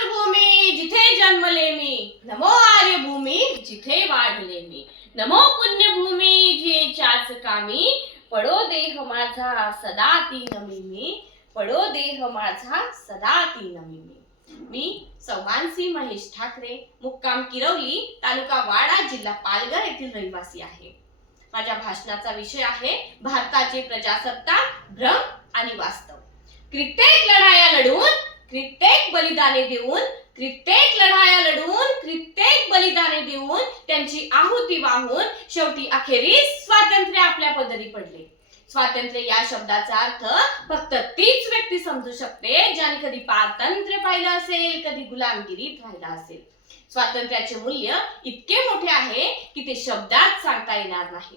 मातृभूमी जिथे जन्मले मी. नमो आर्यभूमी जिथे वाढले मी. नमो पुण्यभूमी जेच्याच कामी पडो देह माझा सदा ती नमी मी. पडो देह माझा सदा ती नमी मी. मी सौमानसी महेश ठाकरे मुक्काम किरवली तालुका वाडा जिल्हा पालघर येथील रहिवासी आहे. माझ्या भाषणाचा विषय आहे भारताचे प्रजासत्ताक भ्रम आणि वास्तव. कित्येक लढाया लढून कित्येक बलिदाने देऊन कित्येक लढाया लढून कित्येक बलिदाने देऊन त्यांची आहुती वाहून शेवटी अखेरीस स्वातंत्र्य आपल्या पदरी पडले. स्वातंत्र्य या शब्दाचा अर्थ फक्त तीच व्यक्ती समजू शकते ज्याने कधी पारतंत्र्य पाहिलं असेल कधी गुलामगिरीत राहिला असेल. स्वातंत्र्याचे मूल्य इतके मोठे आहे की ते शब्दात सांगता येणार नाही.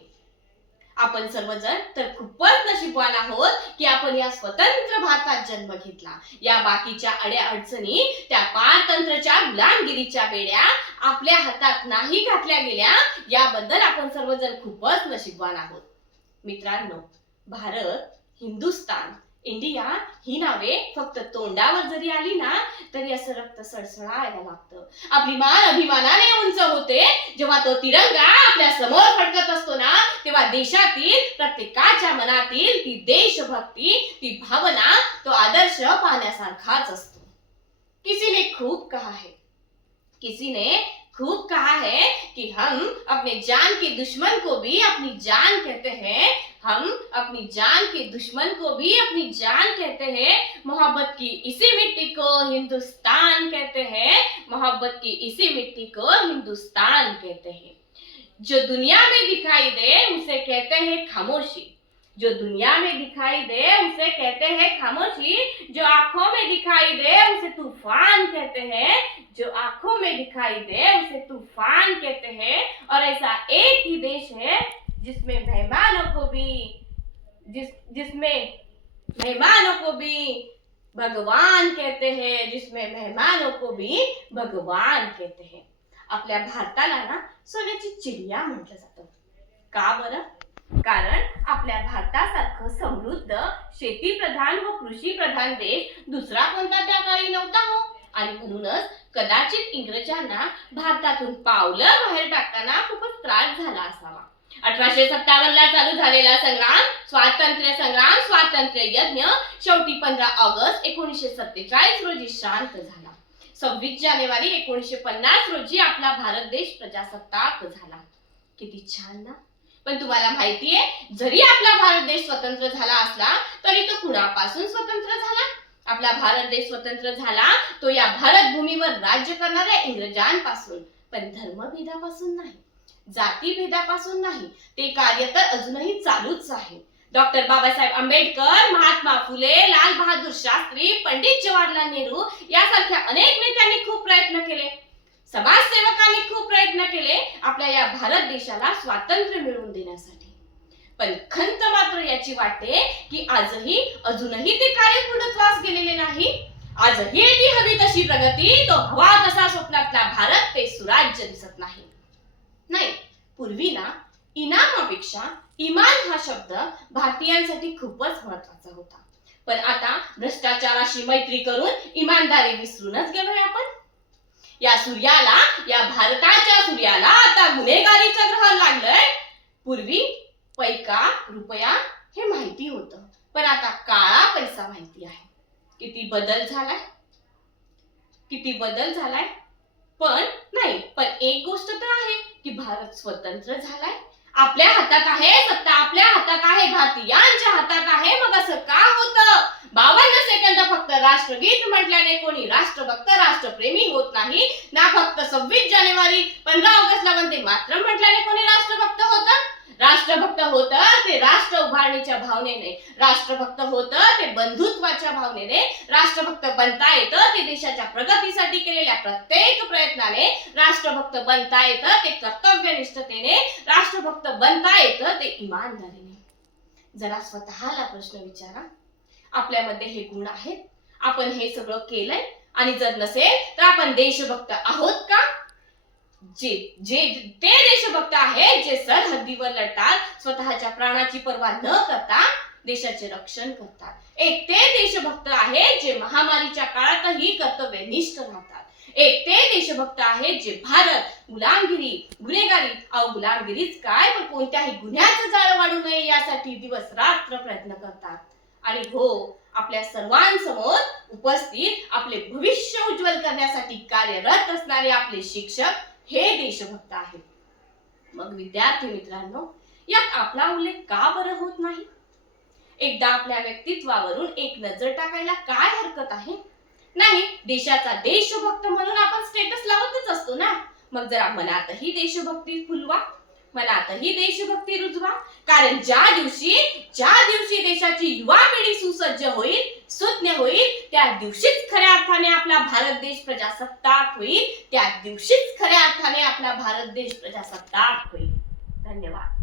आपण सर्वजण तर खूपच नशीबवान आहोत की आपण या स्वतंत्र भारतात जन्म घेतला. या बाकीच्या अड्या अडचणी त्या पारतंत्रच्या गुलामगिरीच्या बेड्या आपल्या हातात नाही घातल्या गेल्या याबद्दल आपण सर्वजण खूपच नशीबवान आहोत. मित्रांनो भारत हिंदुस्तान इंडिया ही नावे फक्त तोंडावर जरी आली ना तरी असं रक्त सळसळायला लागतं. आपली मान अभिमानाने उंच होते. जेव्हा तो तिरंगा आपल्यासमोर फडकत असतो ना तेव्हा देशातील प्रत्येकाच्या मनातील ती देशभक्ती ती भावना तो आदर्श पाहण्यासारखाच असतो. किसीने खूप कहा है किसीने खूब कहा है कि हम अपने जान के दुश्मन को भी अपनी जान कहते हैं। हम अपनी जान के दुश्मन को भी अपनी जान कहते हैं। मोहब्बत की इसी मिट्टी को हिंदुस्तान कहते हैं। मोहब्बत की इसी मिट्टी को हिंदुस्तान कहते हैं। जो दुनिया में दिखाई दे, उसे कहते हैं खामोशी। जो दुनिया में दिखाई दे, उसे कहते हैं खामोशी। जो आँखों में दिखाई दे, उसे तूफ़ान कहते हैं। जो आँखों में दिखाई दे, उसे तूफ़ान कहते हैं। और ऐसा एक ही देश है, जिसमें मेहमानों को भी, जिस, जिसमें मेहमानों को भी भगवान कहते हैं, जिसमें मेहमानों को भी भगवान कहते हैं। आपल्या भारताला ना सोन्याची चिडिया म्हटलं जातं का बरं कारण आपल्या भारतासारखं समृद्ध शेतीप्रधान व कृषी प्रधान देश दुसरा कोणता त्या काळी नव्हता हो. आणि म्हणूनच कदाचित इंग्रजांना भारतातून पावलं बाहेर टाकताना खूपच त्रास झाला असावा. अठराशे सत्तावन्न ला चालू झालेला संग्राम स्वातंत्र्य संग्राम स्वातंत्र्य यज्ञ शेवटी पंधरा ऑगस्ट एकोणीसशे सत्तेचाळीस रोजी शांत झाला. सव्वीस जानेवारी एकोणीसशे पन्नास रोजी आपला भारत देश प्रजासत्ताक झाला. किती छान ना? पण तुम्हाला माहितीये जरी आपला भारत देश स्वतंत्र झाला असला तरी तो कुणापासून स्वतंत्र झाला? आपला भारत देश स्वतंत्र झाला तो या भारत भूमीवर राज्य करणाऱ्या इंग्रजांपासून. पण धर्मभेदापासून नाही जातीभेदापासून नाही ते कार्य तर अजूनही चालूच आहे. डॉक्टर बाबासाहेब आंबेडकर महात्मा फुले लाल बहादूर शास्त्री पंडित जवाहरलाल नेहरू यासारख्या अनेक नेत्यांनी खूप प्रयत्न केले. समाजसेवकांनी खूप प्रयत्न केले आपल्या या भारत देशाला स्वातंत्र्य मिळवून देण्यासाठी. पण खंत मात्र याची वाटते की आजही अजूनही ते कार्य पूर्णत्वास गेलेले नाही. आजही ती हवी तशी प्रगती तो हवा तसा स्वप्नातला भारत ते सुराज्य दिसत नाही. नाही पूर्वी ना इनामापेक्षा इमान हा शब्द भारतीयांसाठी खूपच महत्त्वाचा होता. पण आता भ्रष्टाचाराशी मैत्री करून इमानदारी विसरूनच गेलोय आपण. या सूर्याला या भारताच्या सूर्याला आता गुन्हेगारीचं ग्रहण लागलंय. पूर्वी पैका रुपया हे माहिती होतं. पण आता काळा पैसा माहिती आहे. किती बदल झालाय? किती बदल झालाय? पण नाही पण एक गोष्ट तर आहे की भारत स्वतंत्र झालाय. आपल्या हातात आहे सत्ता आपल्या हातात आहे भारतीयांच्या हातात आहे. मग असं का होतं? राष्ट्रगीत म्हटल्याने कोणी राष्ट्रभक्त राष्ट्रप्रेमी होत नाही. ना फक्त सव्वीस जानेवारी पंधरा ऑगस्टला वंदे मातरम म्हटल्याने कोणी राष्ट्रभक्त होतं? राष्ट्रभक्त होतं ते राष्ट्र उभारणीच्या भावनेने. राष्ट्रभक्त होतं ते बंधुत्वाच्या भावनेने. राष्ट्रभक्त बनता येतं ते देशाच्या प्रगतीसाठी केलेल्या प्रत्येक प्रयत्नाने. राष्ट्रभक्त बनता येतं ते कर्तव्यनिष्ठतेने. राष्ट्रभक्त बनता येतं ते इमानदारीने. जरा स्वतःला प्रश्न विचारा. आपल्यामध्ये हे गुण आहेत? आपण हे सगळं केलंय. आणि जर नसेल तर आपण देशभक्त आहोत का? जे जे ते देशभक्त आहेत जे सरहद्दीवर लढतात स्वतःच्या प्राणाची पर्वा न करता देशाचे रक्षण करतात. एक ते देशभक्त आहेत जे महामारीच्या काळातही कर्तव्यनिष्ठ राहतात. एक ते देशभक्त आहेत जे भारत गुलामगिरी गुन्हेगारी अहो गुलामगिरीच काय पण कोणत्याही गुन्ह्याचं जाळ वाढू नये यासाठी दिवस रात्र प्रयत्न करतात. आणि हो आपल्या सर्वांसमोर उपस्थित आपले भविष्य उज्ज्वल करण्यासाठी कार्यरत असणारे आपले शिक्षक हे देशभक्त आहेत. मग विद्यार्थी मित्रांनो यात आपला उल्लेख का बरं होत नाही? एकदा आपल्या व्यक्तित्वावरून एक नजर टाकायला काय हरकत आहे? नाही देशाचा देशभक्त म्हणून आपण स्टेटस लावतच असतो ना? मग जरा मनातही देशभक्ती फुलवा मनातही देशभक्ती रुजवा. कारण ज्या दिवशी ज्या दिवशी देशाची युवा पिढी सुसज्ज होईल सुज्ञ होईल त्या दिवशीच खऱ्या अर्थाने आपला भारत देश प्रजासत्ताक होईल त्या दिवशीच खऱ्या अर्थाने आपला भारत देश प्रजासत्ताक होईल. धन्यवाद.